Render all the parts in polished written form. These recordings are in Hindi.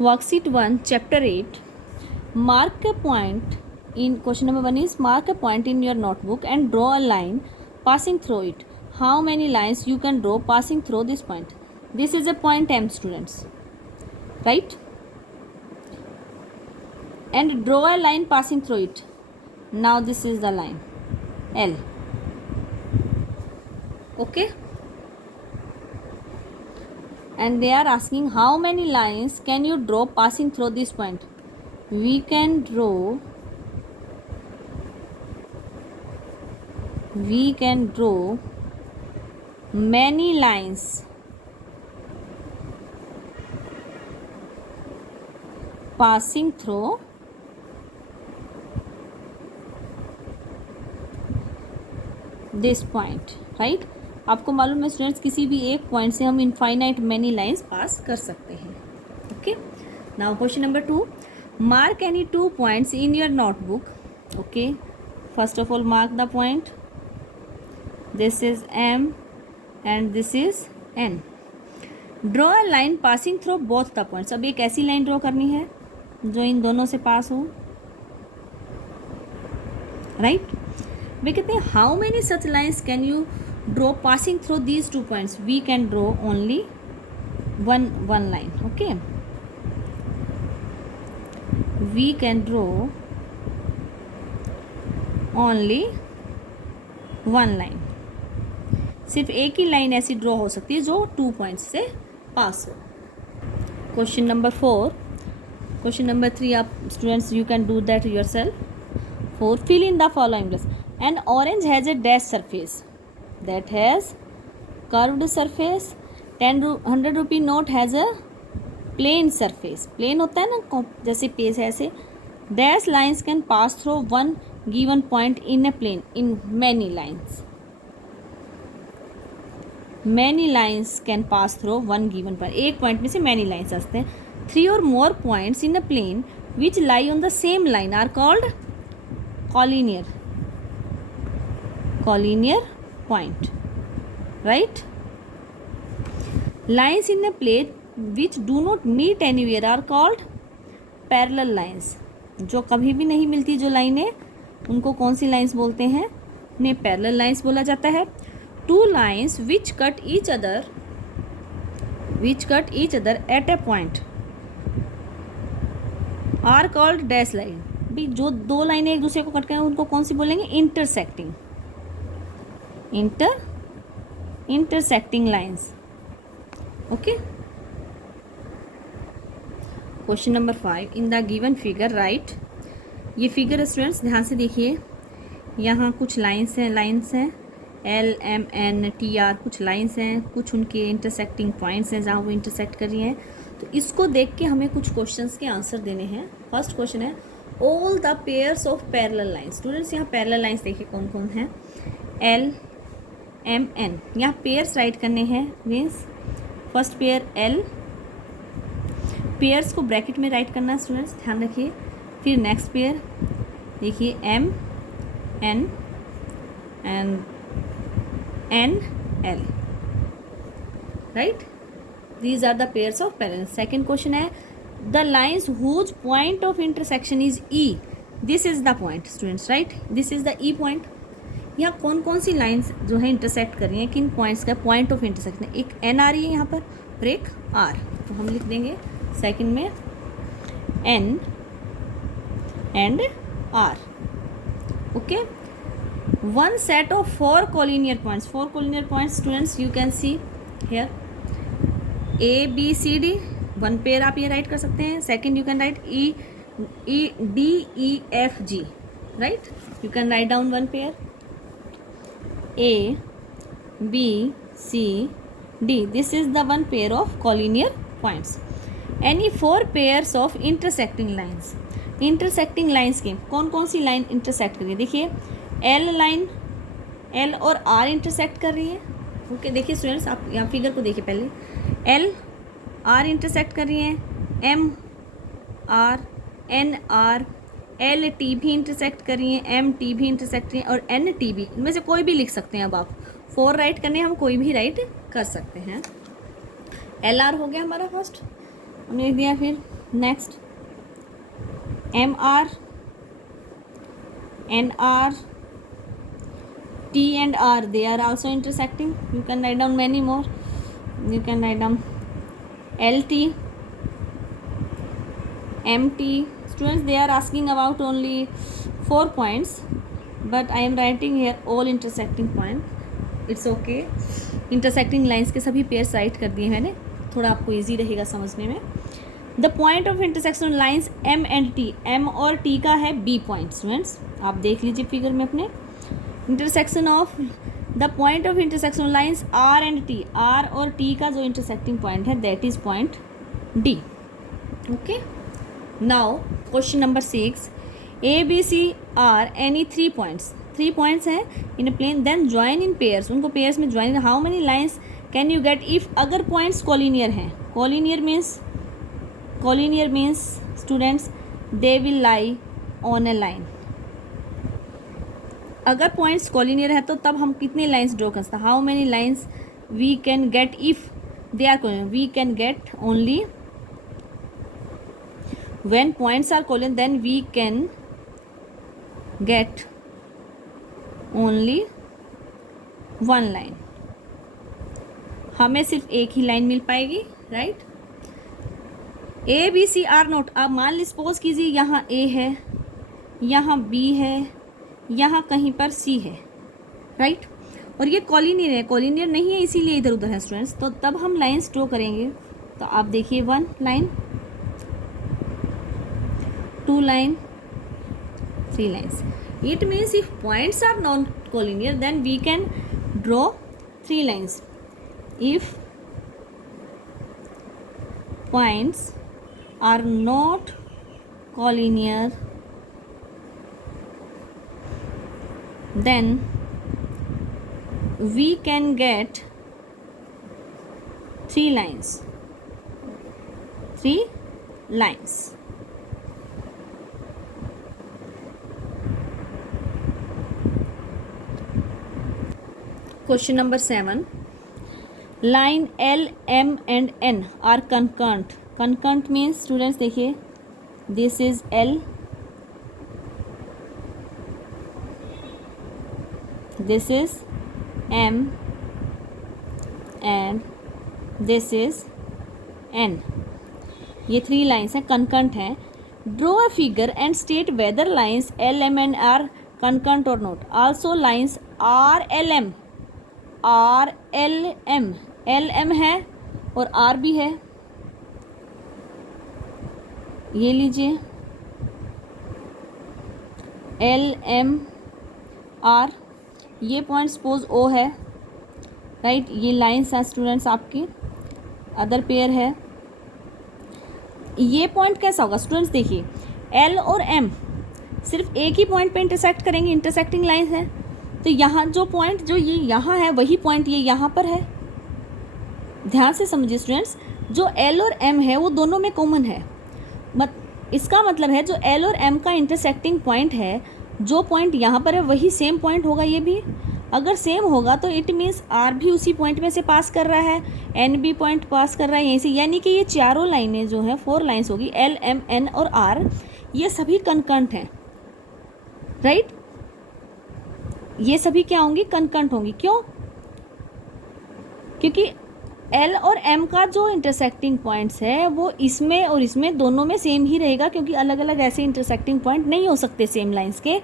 Worksheet 1, Chapter 8. Mark a point in question number 1 is mark a point in your notebook and draw a line passing through it. How many lines you can draw passing through this point? This is a point M, students, right? And draw a line passing through it. Now this is the line L. Okay. And they are asking how many lines can you draw passing through this point? We can draw many lines passing through this point, right? आपको मालूम है स्टूडेंट्स, किसी भी एक पॉइंट से हम इनफाइनाइट मैनी लाइंस पास कर सकते हैं. Okay. Now question number 2, mark any 2 points in your notebook. Okay, first of all mark the point. This is M and this is N. Draw a line passing through both the points. अब एक ऐसी लाइन ड्रॉ करनी है जो इन दोनों से पास हो, राइट? वे कहते हैं how many such lines can you draw passing through these 2 points. We can draw only one line. Okay, we can draw only one line. सिर्फ एक ही लाइन ऐसी ड्रॉ हो सकती है जो 2 पॉइंट्स से पास हो. Question number 4. क्वेश्चन नंबर 3 आप students you can do that your self. 4, fill in the following blanks. An orange has a dash surface that has curved surface. 100 rupee note has a plain surface. plain होता है ना, जैसे पेज है ऐसे. Dash lines can pass through one given point in a plane in many lines. Many lines can pass through one given point. एक पॉइंट में से many lines आते हैं. 3 or more points in a plane which lie on the same line are called collinear point, right? Lines in a plane which do not meet anywhere are called parallel lines. जो कभी भी नहीं मिलती जो लाइनें, उनको कौन सी लाइन्स बोलते हैं? उन्हें पैरेलल लाइन्स बोला जाता है. 2 lines which cut each other at a point are called dash line. भी जो 2 लाइनें एक दूसरे को कट करें उनको कौन सी बोलेंगे? Intersecting lines. Okay. Question number 5, in the given figure right. ये फिगर स्टूडेंट्स ध्यान से देखिए. यहाँ कुछ लाइन्स हैं L, M, N, T, R. कुछ लाइन्स हैं, कुछ उनके इंटरसेक्टिंग पॉइंट्स हैं जहाँ वो इंटरसेक्ट कर रही हैं. तो इसको देख के हमें कुछ क्वेश्चंस के आंसर देने हैं. फर्स्ट क्वेश्चन है all the pairs of parallel lines. Students यहाँ पैरेलल लाइन्स देखिए कौन कौन हैं. L, M, N. यहाँ पेयर्स राइट करने हैं. Means first pair L. Pairs को ब्रैकेट में राइट करना है स्टूडेंट्स, ध्यान रखिए. फिर नेक्स्ट पेयर देखिए M, N and N, L, right? These are the pairs of parallel. Second question है the lines whose point of intersection is E. This is the point students, right? This is the E point. यहाँ कौन कौन सी लाइन्स जो है इंटरसेक्ट कर रही हैं, किन पॉइंट्स का पॉइंट ऑफ इंटरसेक्शन है? एक N आ रही है यहाँ पर और एक R. तो हम लिख देंगे सेकंड में N and R. Okay. One set of 4 collinear points. 4 collinear points students you can see here. A, B, C, D. 1 pair आप ये राइट कर सकते हैं. Second you can write D, E, F, G. Right? You can write down 1 pair A, B, C, D. This is the 1 pair of collinear points. Any 4 pairs of intersecting lines. Intersecting lines की कौन कौन सी लाइन इंटरसेक्ट कर रही है? देखिए L लाइन L और R इंटरसेक्ट कर रही है. ओके. देखिए स्टूडेंट्स आप यहाँ फिगर को देखिए पहले. L R इंटरसेक्ट कर रही हैं. M R N R L T भी इंटरसेक्ट कर रही हैं. M T भी इंटरसेक्ट कर रही हैं और N T भी. इनमें से कोई भी लिख सकते हैं. अब आप 4 राइट करने हम कोई भी राइट कर सकते हैं. L R हो गया हमारा फर्स्ट, हमने लिख दिया. फिर next MR, NR, T and R, they are also intersecting. You can write down many more. You can write down LT, MT. Students, they are asking about only 4 points, but I am writing here all intersecting point. It's okay. Intersecting lines के सभी पेयर्स राइट कर दिए मैंने, थोड़ा आपको इजी रहेगा समझने में. The point of intersection lines M and T, M और T का है B पॉइंट. स्टूडेंट्स आप देख लीजिए फिगर में अपने. Intersection of the point of intersection lines R and T, R और T का जो इंटरसेक्टिंग पॉइंट है that is point D. Okay. Now question number 6. A, B, C are any 3 points. 3 points हैं in plane, then join in pairs. उनको पेयर्स में join. How many lines can you get if, अगर पॉइंट्स कॉलिनियर हैं. Collinear means students they will lie on A line. अगर पॉइंट्स कॉलिनियर है तो तब हम कितनी लाइन्स ड्रॉ कर सकते हैं. How many lines we can get if they are collinear. We can get only when points are collinear, then we can get only one line. हमें सिर्फ एक ही लाइन मिल पाएगी, right. A, B, C are note. आप मान ली सपोज कीजिए यहाँ A है, यहाँ B है, यहाँ कहीं पर C है, राइट. और ये कॉलिनियर है, कॉलिनियर नहीं है इसीलिए इधर उधर है स्टूडेंट्स. तो तब हम लाइन्स ड्रॉ करेंगे. तो आप देखिए 1 line, 2 line, 3 lines. It means if points are non-collinear, then we can draw 3 lines. If points are not collinear, then we can get 3 lines. 3 lines. Question number 7. Line L, M and N are concurrent. Concurrent means students देखिए this is L, this is M and this is N. ये 3 लाइन्स हैं, कंकर्ट हैं. Draw a figure and state whether lines L, M and are concurrent or not. Also lines R, L, M, R L M, L M है और आर भी है. ये लीजिए एल एम आर. ये पॉइंट सपोज ओ है, राइट. ये लाइन्स हैं स्टूडेंट्स आपकी, अदर पेयर है. ये पॉइंट कैसा होगा स्टूडेंट्स देखिए एल और एम सिर्फ एक ही पॉइंट पे इंटरसेक्ट करेंगे, इंटरसेक्टिंग लाइन्स हैं. तो यहाँ जो पॉइंट जो ये यहाँ है वही पॉइंट ये यहाँ पर है. ध्यान से समझिए स्टूडेंट्स, जो L और M है वो दोनों में कॉमन है. इसका मतलब है जो L और M का इंटरसेक्टिंग पॉइंट है, जो पॉइंट यहाँ पर है वही सेम पॉइंट होगा. ये भी अगर सेम होगा तो इट मीन्स R भी उसी पॉइंट में से पास कर रहा है, N भी पॉइंट पास कर रहा है यहीं से. यानी कि ये चारों लाइनें जो हैं 4 लाइन्स होगी L, M, N और R, ये सभी कंकर्ट हैं, राइट. ये सभी क्या होंगी, कंकर्ट होंगी. क्यों? क्योंकि L और M का जो इंटरसेक्टिंग पॉइंट्स है वो इसमें और इसमें दोनों में सेम ही रहेगा, क्योंकि अलग अलग ऐसे इंटरसेक्टिंग पॉइंट नहीं हो सकते सेम लाइंस के.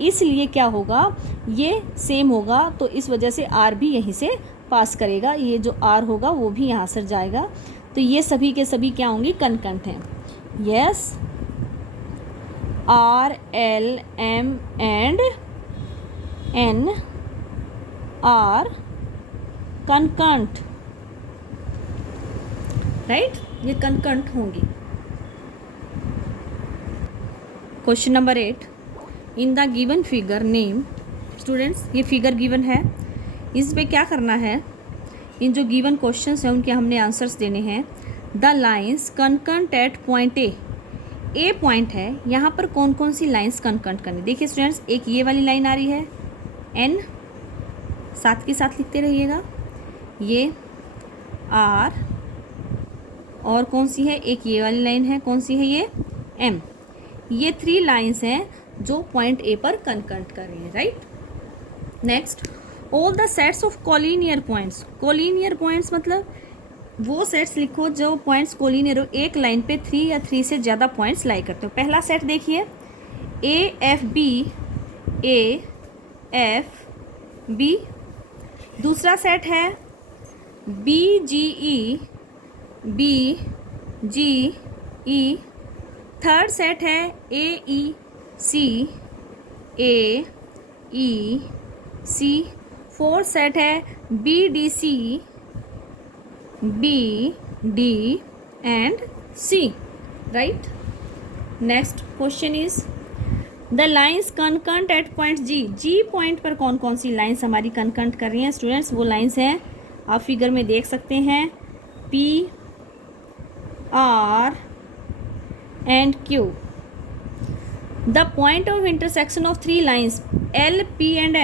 इसलिए क्या होगा, ये सेम होगा. तो इस वजह से R भी यहीं से पास करेगा. ये जो R होगा वो भी यहाँ से जाएगा. तो ये सभी के सभी क्या होंगी, कंकर्ट हैं. Yes, R, L, M and N are concurrent, right. ये कंकर्ट होंगी. Question number 8. In the given figure name. Students ये फिगर गिवन है, इस पे क्या करना है, इन जो गिवन क्वेश्चंस हैं उनके हमने आंसर्स देने हैं. The lines concurrent at point A point है, यहाँ पर कौन कौन सी लाइन्स कंकर्ट करनी. देखिए स्टूडेंट्स, एक ये वाली लाइन आ रही है N, साथ के साथ लिखते रहिएगा. ये R, और कौन सी है, एक ये वाली लाइन है, कौन सी है ये, एम। ये 3 लाइन्स हैं जो पॉइंट ए पर कनकंट कर रही हैं, right. Next, all the sets of collinear points. Collinear points मतलब वो सेट्स लिखो जो पॉइंट्स कोलिनियर हो, एक लाइन पे 3 या 3 से ज़्यादा पॉइंट्स लाई करते हो। पहला सेट देखिए, ए एफ बी। दूसरा सेट है B G E. Third set है A E C. Fourth set है B D and C, right. Next question is the lines concurrent at point G point पर कौन कौन सी लाइन्स हमारी कनकंट कर रही हैं स्टूडेंट्स। वो लाइन्स हैं, आप फिगर में देख सकते हैं, P R and Q. The point of intersection of 3 lines L P and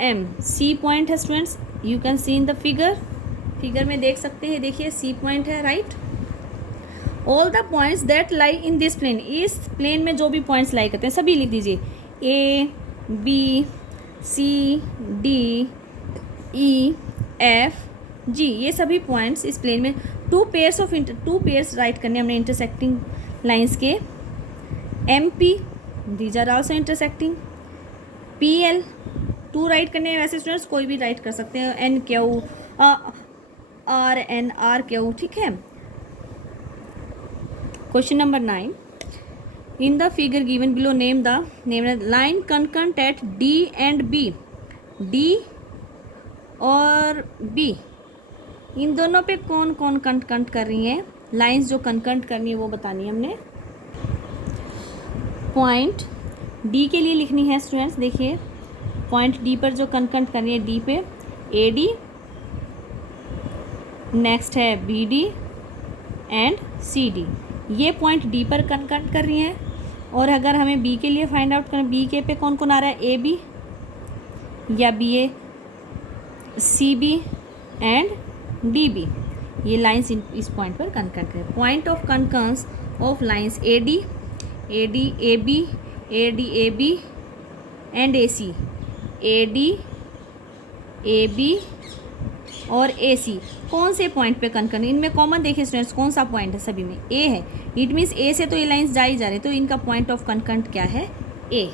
M C point है students, you can see in the figure में देख सकते हैं, देखिए सी पॉइंट है, right. All the points that lie in this plane, इस प्लेन में जो भी पॉइंट्स लाई करते हैं सभी लिख दीजिए, A B C D E F G, ये सभी पॉइंट्स इस प्लेन में। 2 पेयर्स राइट करने हमने इंटरसेक्टिंग लाइन्स के, M P these are also intersecting, P L 2 write करने हैं, वैसे स्टूडेंट्स कोई भी राइट कर सकते हैं, N Q R N R Q, ठीक है। Question number 9, in the figure given below name the line concurrent at D and B. D और बी इन दोनों पे कौन कौन कनकंट कर रही हैं, लाइंस जो कनकंट करनी है वो बतानी है हमने। पॉइंट डी के लिए लिखनी है स्टूडेंट्स, देखिए पॉइंट डी पर जो कनकंट करनी है, डी पे ए डी, नेक्स्ट है B D and C D, ये पॉइंट डी पर कनकंट कर रही हैं। और अगर हमें बी के लिए फाइंड आउट करें, बी के पे कौन कौन आ रहा है, ए बी या B A, C B and D B, ये लाइंस इस पॉइंट पर कनकंट करें। Point of concurrence of lines A D A B and A C, A B और ए सी, कौन से पॉइंट पे कनकंट, इनमें कॉमन देखिए स्टूडेंट्स कौन सा पॉइंट है, सभी में ए है, इट मीन्स ए से तो ये लाइंस जा ही जा रहे, तो इनका पॉइंट ऑफ कनकंट क्या है, ए है।